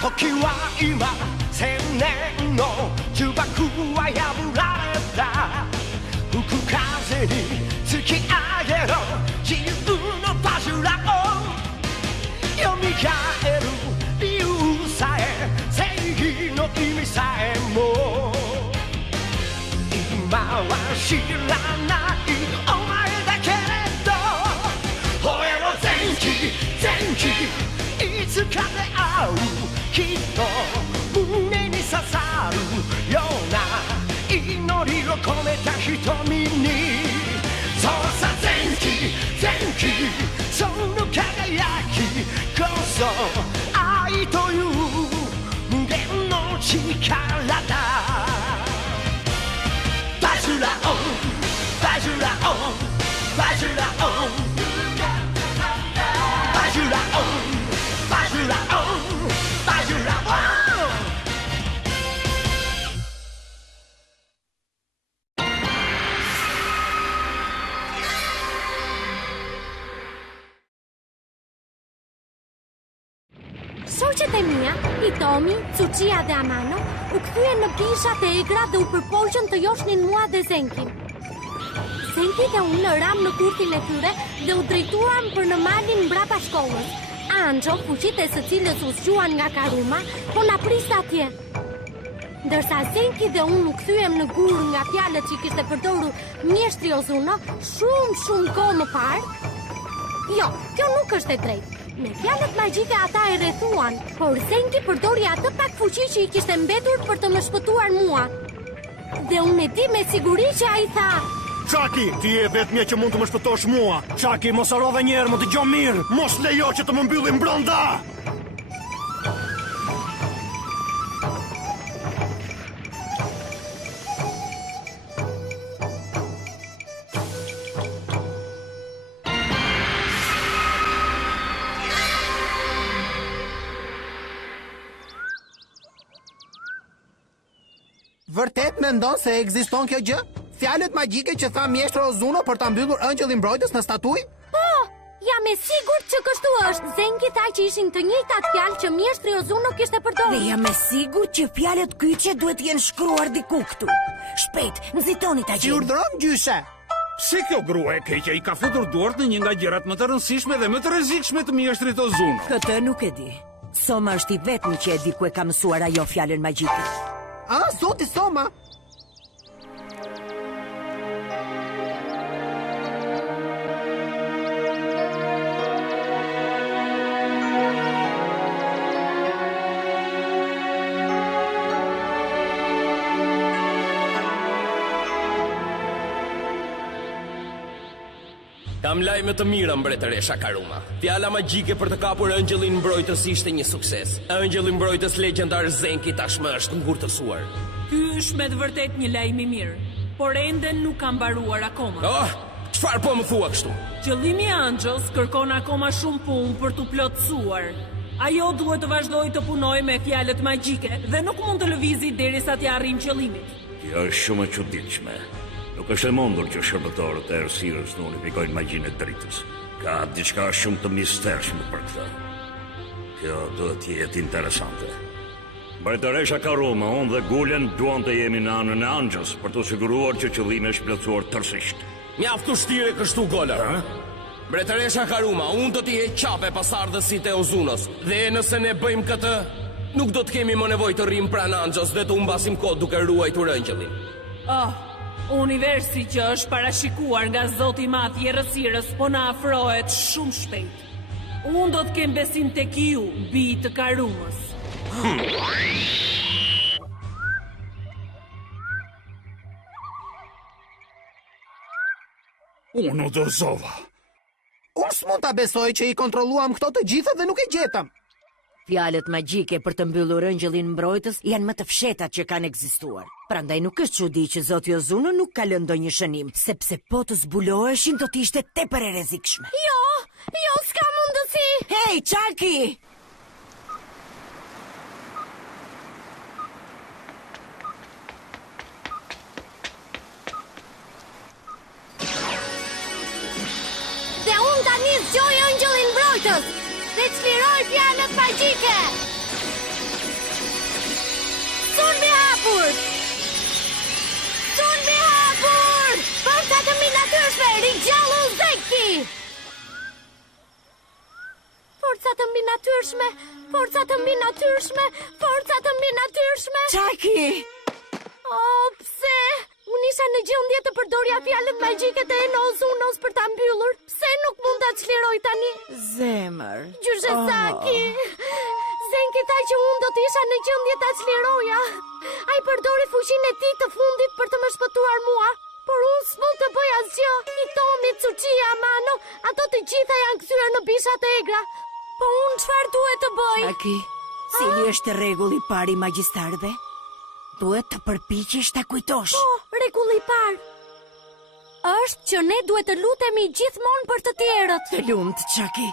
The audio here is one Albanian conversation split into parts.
時は今千年の呪縛は破られた吹く風に突き上げろ自由のバジュラを蘇る理由さえ正義の意味さえも今は知らないお前だけれど吠えろ前期前期いつかで会うきっと胸に刺さるような祈りを込めた瞳にそうさ前期前期その輝きこそ愛という無限の力だバジュラオンバジュラオンバジュラオンバジュラオンバジュラオンShoqet e mia, i Tomi, Tsuchia dhe Amano, u kthyen në pishat e egra dhe u përpoqën të joshnin mua dhe Zenkin. Zenki dhe unë ram në kurthin e tyre dhe u drejtuam për në malin mbrapa shkollës. Anxho, fuqit e së cilës u zgjuan nga Karuma, po na pris atje. Ndërsa Zenki dhe unë u kthyem në gur nga fjalët që kishte përdorur mjeshtri Ozuno shumë kohë më parë. Jo, kjo nuk është e drejtë. Me fjalët magjike ata e rrethuan, por Zenki përdori atë pak fuqi që i kishte mbetur për të më shpëtuar mua. Dhe unë e di me siguri që ai tha: Çaki, ti je vetmja që mund të më shpëtosh mua. Çaki, mos haro edhe një herë, më dëgjoj mirë. Mos lejo që të më mbyllim brenda. Vërtet mendon se ekziston kjo gjë? Fjalët magjike që tha mjeshtri Ozuno për ta mbyllur ëngjëllin mbrojtës në statuj? Po, jam e sigurt që kështu është. Zenki tha që ishin të njëjtat fjalë që mjeshtri Ozuno kishte përdorur. Dhe jam e sigurt që fjalët kyçe duhet jenë shkruar diku këtu. Shpejt, nxitoni ta Si gjeni. urdhëron gjyshe? Si kjo grua e keqe i ka futur duart në një nga gjërat më të rëndësishme dhe më të rrezikshme të mjeshtrit Ozuno? Këtë nuk e di. Soma është i vetmi që e di ku e ka mësuar ajo fjalën magjike. Zoti Soma. Kam lajme të mira, mbretëresha Karuma. Fjala magjike për të kapur ëngjëllin mbrojtës ishte një sukses. Ëngjëlli mbrojtës legjendar Zenki tashmë është ngurtësuar. Ky është me të vërtet një lajm i mirë, por ende nuk ka mbaruar akoma. Çfarë po më thua kështu? Qëllimi i Anxhos kërkon akoma shumë punë për t'u plotësuar. Ajo duhet të vazhdojë të punojë me fjalët magjike dhe nuk mund të lëvizë derisa të arrijë qëllimin. Kjo është shumë e çuditshme. Nuk është e mundur që shërbëtorët e errësirës të unifikojnë magjinë e dritës. Ka diçka shumë të mistershme për këtë. Kjo duhet të jetë interesante. Mbretëresha Karuma, unë dhe Gulen duam të jemi në anën e Anxhos për të siguruar që qëllimi është plotësuar tërësisht. Mjaft ushtire kështu Gola. Mbretëresha Karuma, unë do t'i heq qape pasardhësitë e Ozunos. Dhe nëse ne bëjmë këtë, nuk do të kemi më nevojë të rrim pranë Anxhos dhe të humbasim kohë duke ruajtur ëngjëllin. Universi që është parashikuar nga Zoti i Madh i Errësirës po na afrohet shumë shpejt. Unë do të kem besim tek ju, bi të Karumës. Unë dozova. Unë s'mund ta besoj që i kontrolluam këto të gjitha dhe nuk e gjetëm. Fjalët magjike për të mbyllur ëngjëllin mbrojtës janë më të fshetat që kanë ekzistuar. Prandaj nuk është çudi që Zoti Ozuno nuk ka lënë ndonjë shënim, sepse po të zbuloheshin do të ishte tepër e rrezikshme. Jo, s'ka mundësi. Hey, Çaki! dhe çliroj fjalët magjike. Sulmi hapur! Sulmi hapur! Forca të minatyrshme, rigjallu Zenki! Forca të minatyrshme, forca të minatyrshme, forca të minatyrshme. Chucky! Pse? Unë isha në gjendje të përdorja fjalët magjike të Enozunos për ta mbyllur. Pse nuk mund ta çliroj tani? Zemër. Gjyshe Saki. Zenki tha që unë do të isha në gjendje ta çliroja. Ai përdori fuqinë e tij të fundit për të më shpëtuar mua. Por unë s'mund të bëj asgjë. Hitomi, Tsuchiya, Amano, ato të gjitha janë kthyer në bishat e egra. Po unë çfarë duhet të bëj? Chucky, cili është rregulli i parë i magjistarëve? Duhet të përpiqesh ta kujtosh. Po, rregulli i parë është që ne duhet të lutemi gjithmonë për të tjerët. Të lumt, Chucky.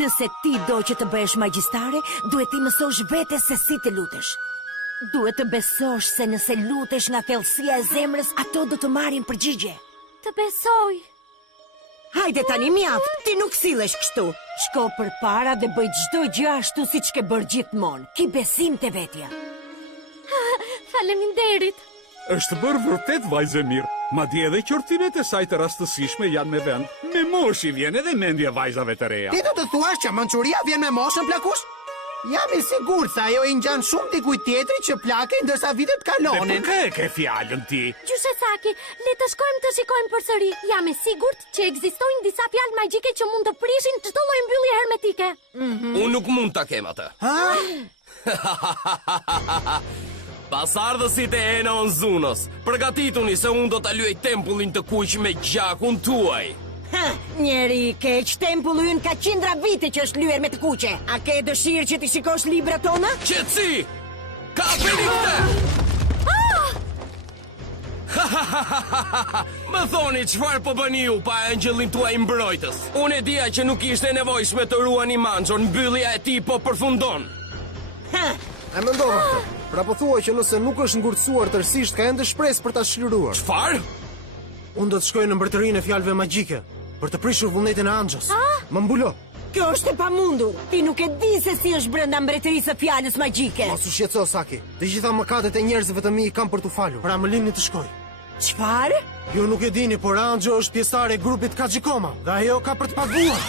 Nëse ti do që të bëhesh magjistare, duhet ti mësosh vetes se si të lutesh. Duhet të besosh se nëse lutesh nga thellësia e zemrës, ato do të marrin përgjigje. Të besoj. Hajde tani mjaft, ti nuk sillesh kështu. Shko përpara dhe bëj çdo gjë ashtu siç ke bërë gjithmonë. Ki besim te vetja. Faleminderit. Është bërë vërtet vajzë mirë. Madje edhe qortimet e saj të rastësishme janë me vend. Me mosh i vjen edhe mendja vajzave të reja. Ti do të thuash që mençuria vjen me moshën plakush? Jam i sigurt se ajo i ngjan shumë dikujt tjetri që plakej ndërsa vitet Dhe kalonin. për kë e ke fjalën ti? Gjyshe Saki, le të shkojmë të shikojmë përsëri. Jam e sigurt që ekzistojnë disa fjalë magjike që mund të prishin çdo lloj mbyllje hermetike. Unë nuk mund ta kem atë. Pasardhësit e Enozunos, përgatituni se unë do ta lyej tempullin të kuq me gjakun tuaj. Ha, njeri i keq, tempulli ynë ka qindra vite që është lyer me të kuqe. A ke dëshirë që ti shikosh librat tona? Qetësi! Ka këtë! Më thoni çfarë po bëni ju pa angjëllin tuaj mbrojtës? Unë e dija që nuk ishte nevojshme të ruani Manxon, mbyllja e tij po përfundon. E mendova këtë. Pra po thuaj që nëse nuk është ngurtësuar tërësisht, ka ende shpresë për ta shliruar. Çfarë? Unë do të shkoj në mbretërinë e fjalëve magjike për të prishur vullnetin e Anxhos. Më mbulo. Kjo është e pamundur. Ti nuk e di se si është brenda mbretërisë së fjalës magjike. Mos u shqetëso, Saki. Të gjitha mëkatet e njerëzve të mi i kam për t'u falur. Pra më lini të shkoj. Çfarë? Ju nuk e dini, por Anxho është pjesëtare e grupit Kajikoma dhe ajo ka për të paguar.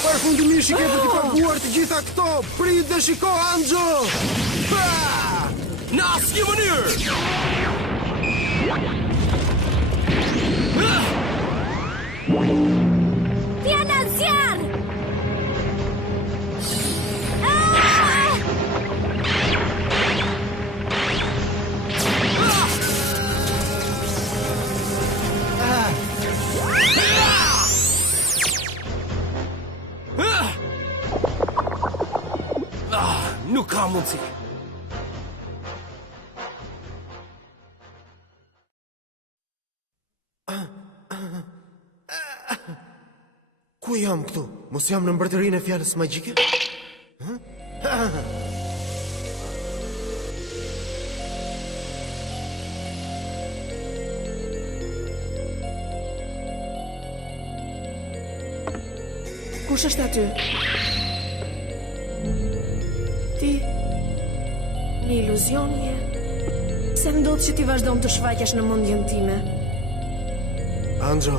Përfundimisht i ke për të paguar të gjitha këto. Prit dhe shiko, Anxho! Në asnjë mënyrë! Fjala zjarr! Nuk ka mundësi. Ku jam këtu? Mos jam në mbretërinë e fjalës magjike? Kush është aty? Ti? Një iluzion je? Pse ndodh që ti vazhdon të shfaqesh në mendjen time? Anxho,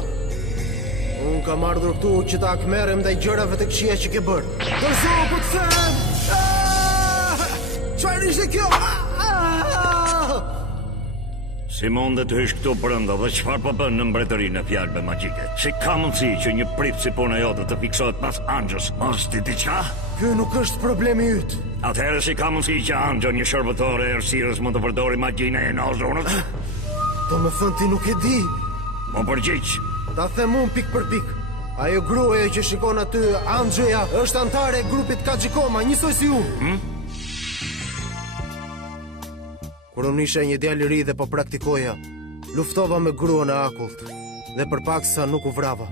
unë kam ardhur këtu që ta akmerem ndaj gjërave të këqija që ke bërë. Dërzo, po të them! Çfarë ishte kjo? Si mund të hysh këtu brenda dhe çfarë po bën në mbretërinë e fjalëve magjike? Si ka mundësi që një prip si puna jote të fiksohet pas Anxhos? Mos ti diçka? Ky nuk është problemi yt. Atëherë si ka mundësi që Anxho, një shërbëtor e errësirës, mund të përdori magjinë e Enozunos? Do me thënë ti nuk e di. Mo përgjigj. Ta them unë pik për pik. Ajo gruaja që shikon aty, Anxhoja, është antare e grupit Kajikoma, njësoj si unë. Kur unë isha një djalë i ri dhe po praktikoja, luftova me gruan e akullt dhe përpaksa nuk u vrava.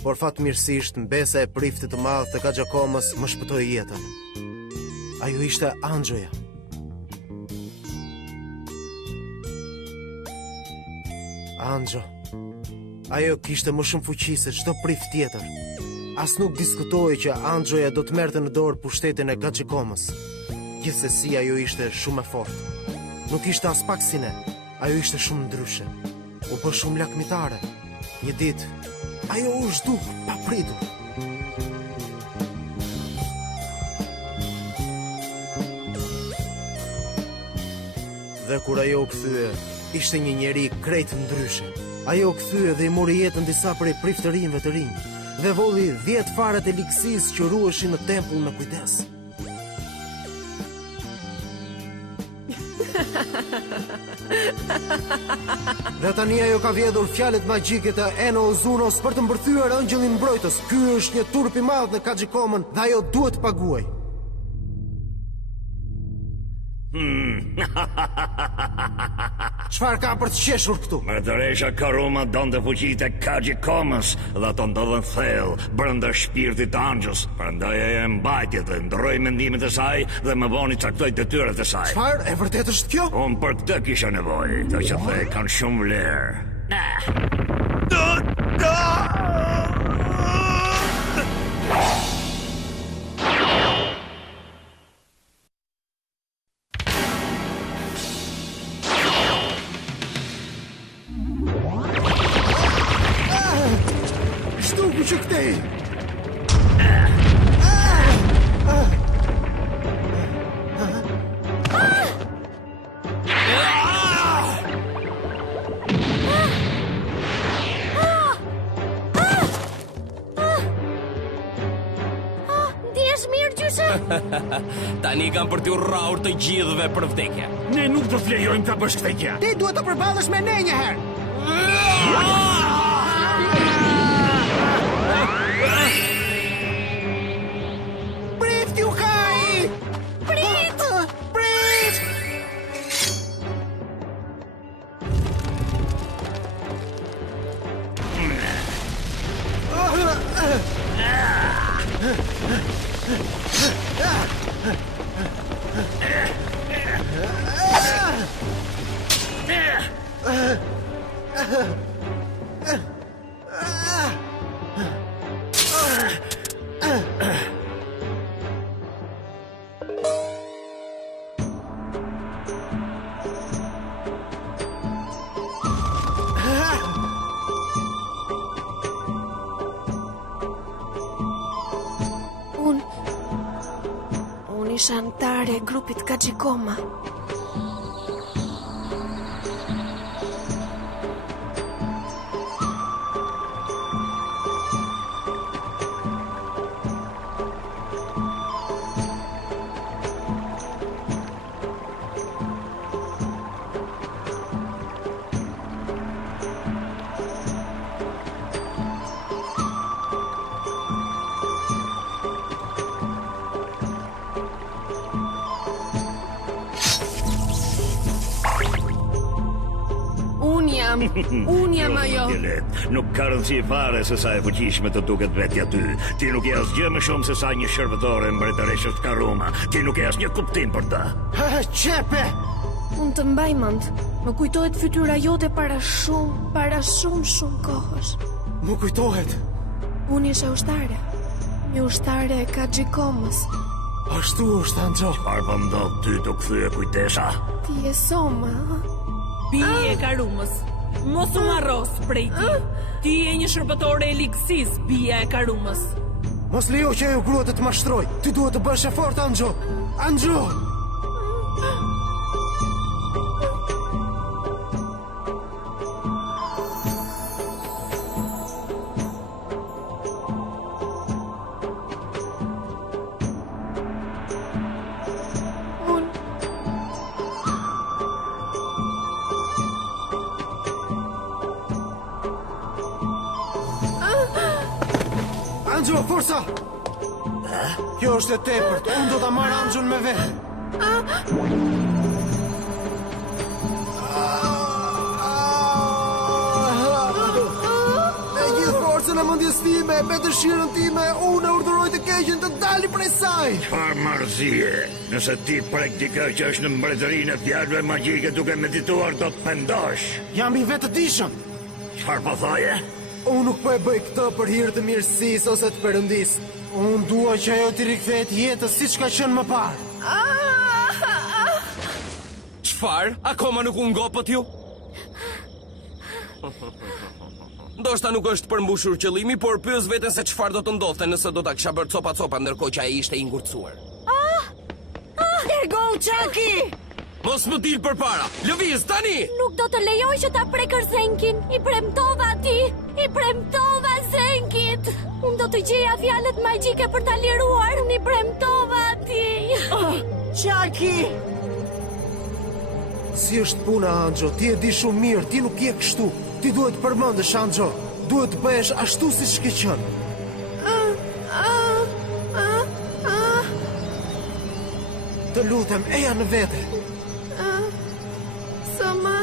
Por fatmirësisht mbesa e priftit të madh të Kajakomës më shpëtoi jetën. Ajo ishte Anxhoja. Anxho. Ajo kishte më shumë fuqi se çdo prif tjetër. As nuk diskutoj që Androja do të merrte në dorë pushtetin e Gaxhikomës. Gjithsesi ajo ishte shumë e fortë. Nuk ishte as pak si ne. Ajo ishte shumë ndryshe. U bë shumë lakmitare. Një ditë, ajo u zhduk papritur. Dhe kur ajo u kthye, ishte një njeri krejt ndryshe. Ajo u kthye dhe i mori jetën disa prej priftërinjve të rinj, dhe volli 10 farat e liksis që ruheshin në tempull me kujdes. Dhe tani ajo ka vjedhur fjalët magjike të Eno Ozunos për të mbërthyer Angjëllin Mbrojtës. Ky është një turp i madh në Gaxhikomën dhe ajo duhet të paguaj. Çfarë ka për të qeshur këtu? Mbretëresha Karuma donte fuqitë e Gaxhikomës dhe ato ndodhen thellë brenda shpirtit të Angjës. Prandaj ajo e mbajti dhe ndroi mendimet e saj dhe më vonë caktoi detyrat e saj. Çfarë? E vërtetë është kjo? Unë për këtë kisha nevojë, do që the kanë shumë vlerë. Shtuku që këtej! Ndihesh mirë, gjyshe? Tani kam për t'ju rraur të gjithëve për vdekje. Ne nuk do të lejojmë ta bësh këtë gjë. Ti duhet të përballesh me ne një herë. Prit ju kaj! Prit! Prit! Unë isha antare e grupit Gaxhikoma. Unë jam ajo. Nuk ka rëndësi fare se sa e fuqishme të duket vetja ty. Ti nuk je asgjë më shumë se sa një shërbëtore mbretëreshës Karuma. Ti nuk je asnjë kuptim për ta. Qepe! Unë të mbaj mend. Më kujtohet fytyra jote para shumë kohësh. Më kujtohet. Unë isha ushtare. Një ushtare e Gaxhikomës. Ashtu është, Anxho. Çfarë po ndodh ty të kthye kujtesa? Ti je Soma, ha? Bie e Karumës. Mos u marros prej ti. Ti je një shërbëtore e ligësis, bia e Karumës. Mos lejo që ajo grua të mashtroj. Ti duhet të bësh e fortë, Anxho. Anxho! Anxho, forca! Kjo është e tepërt. Unë do ta marr Anxhon me vete. Me gjithë forcën e mendjes time, me dëshirën time, unë e urdhëroj të keqen të dali prej saj. Çfarë marrëzie? Nëse ti prek dikë që është në mbretërinë e fjalëve magjike duke medituar, do të pendosh. Jam i vetëdijshëm. Çfarë po thoje? Unë nuk po e bëj këtë për hir të mirësisë ose të Perëndisë. Unë dua që ajo t'i rikthehet jetës siç ka qenë më parë. Çfarë? Akoma nuk u ngopët ju? Ndoshta nuk është përmbushur qëllimi, por pyes veten se çfarë do të ndodhte nëse do ta kisha bërë copa ndërkohë që ai ishte i ngurtësuar. Ergo, Chucky! Mos më dil përpara. Lëviz tani. Nuk do të lejoj që ta prekër Zenkin. I premtova ti. I premtova Zenkit. Unë do të gjeja fjalët magjike për ta liruar. Unë i premtova ti. Chucky! Si është puna, Anxho? Ti e di shumë mirë, ti nuk je kështu. Ti duhet përmendesh, Anxho. Duhet të bëhesh ashtu siç ke qenë. Të lutem, eja në vete. Soma.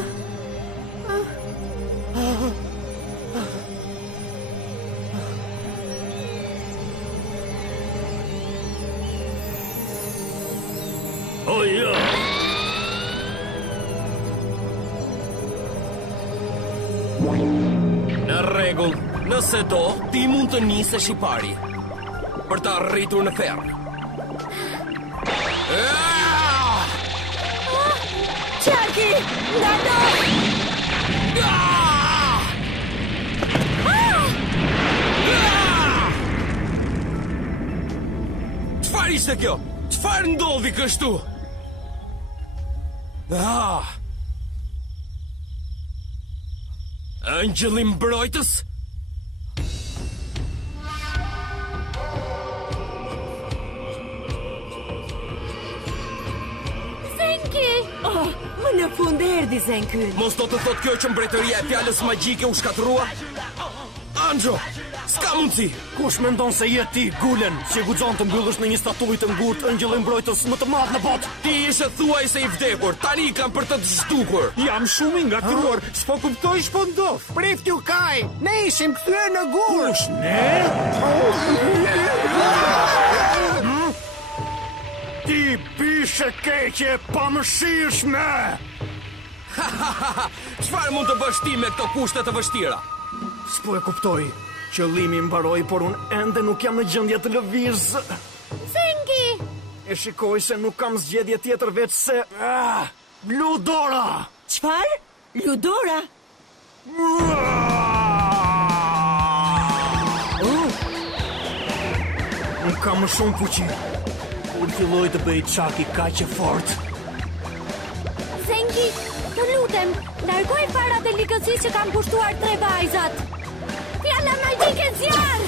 O ja! Në rregull, nëse do, ti mund të nisesh i pari për të arritur në ferm. Chucky! Ndalo! Çfarë ishte kjo? Çfarë ndodhi kështu? Angjëlli mbrojtës? Më në fund erdhi Zenky. Mos do të thot kjo që mbretëria e fjalës magjike u shkatërrua? Anxho, s'ka mundsi. Kush mendon se je ti, Gulen, që guxon të mbyllësh në një statuj të ngurtë angjëllin mbrojtës më të madh në botë? Ti ishe thuajse i vdekur, tani kam për të zhdukur. Jam shumë i ngatruar, s'po kuptoj ç'po ndodh. Prift ju kaj, ne ishim kthyer në gur. Kush, ne? Ti bishe keqe pa mëshirshme! Çfarë mund të bësh ti me këto kushte të vështira? S'po e kuptoj. Qëllimi mbaroi, por unë ende nuk jam në gjendje të lëviz. Zenki! E shikoj se nuk kam zgjedhje tjetër veç se... Ludora! Çfarë? Ludora? Unë kam më shumë fuqi. Unë filloj të bëj Chucky kaq e fortë. Zenki, të lutem, largoj parat e likësisë që kam kushtuar 3 vajzat. Fjala magjike zjarr!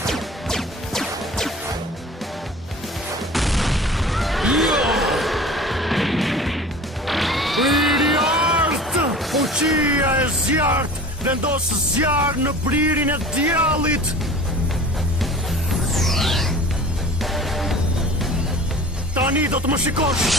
Briri artë! Fuqia e zjarrt vendos zjarr në bririn e djallit. Tani do të më shikosh.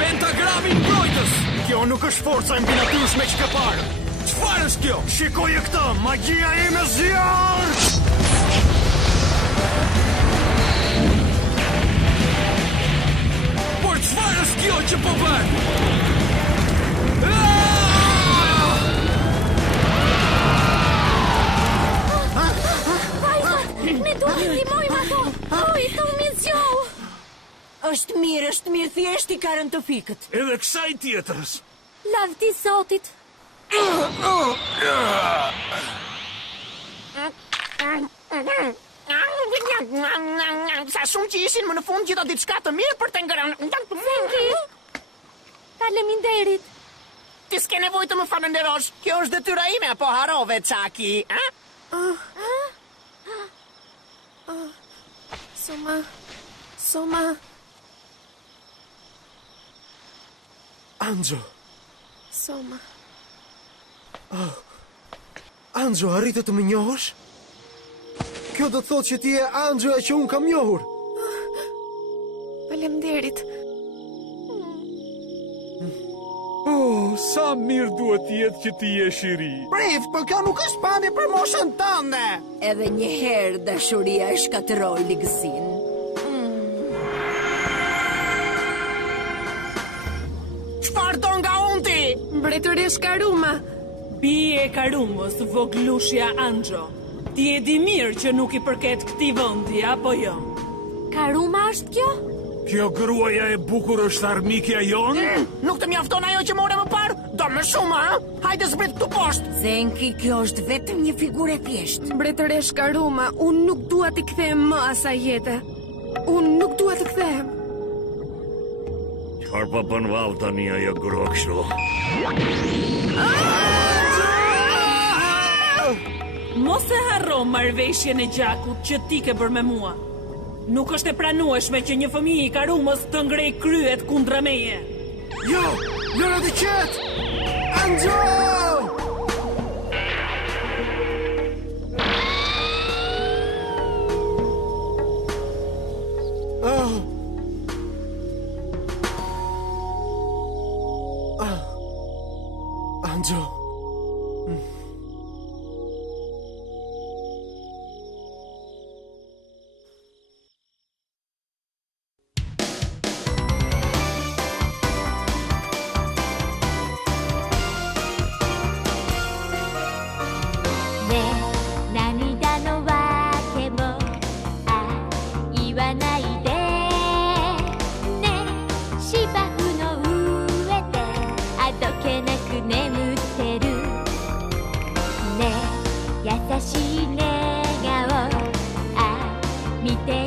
Pentagrami mbrojtës! Kjo nuk është forca e mbinatyrshme që ke parë. Çfarë është kjo? Shikoje këtë, magjia ime zjarrt! Por çfarë është kjo që po bën? Vajzat, ne duhet të ndihmojmë ato. Oj, thumi zgjohu. Është mirë, thjesht i ka rënë të fikët. Edhe kësaj tjetrës. Lavdi Zotit. Sa shumë që ishin më në fund gjitha diçka të mirë për të ngrënë. Zenki, faleminderit. Ti s'ke nevojë të më falenderosh. Kjo është detyra ime, apo harove, Chucky? Soma. Anxho, Soma. Anxho, arritë të më njohësh? Kjo do të thotë që ti e Anxhoja që unë kam njohur. Faleminderit. Sa mirë duhet jetë që ti je shiri. Prift, për kjo nuk është pandi për moshën tënde. Edhe një herë dashuria e shkatërroi ligësinë. Çfarë do nga unë ti? Mbretëresh Karuma. Bie e Karumës, voglushja Anxho. Ti e di mirë që nuk i përket këtij vendi, apo jo? Karuma është kjo? Kjo gruaja e bukur është armikja jonë? Nuk të mjafton ajo që more më parë? Do më shumë, ha? Hajde zbrit këtu poshtë. Zenki, kjo është vetëm një figurë e thjeshtë. Mbretëresh Karuma, unë nuk dua t'i kthehem më asaj jete. Unë nuk dua të kthehem. Çfarë po bën vallë tani ajo grua kështu? Mos e harro marrëveshjen e gjakut që ti ke bërë me mua. Nuk është e pranueshme që një fëmijë i Karumës të ngrej kryet kundra meje. Jo, lëra të qetë! Anxho! Anxho.優しい笑顔見て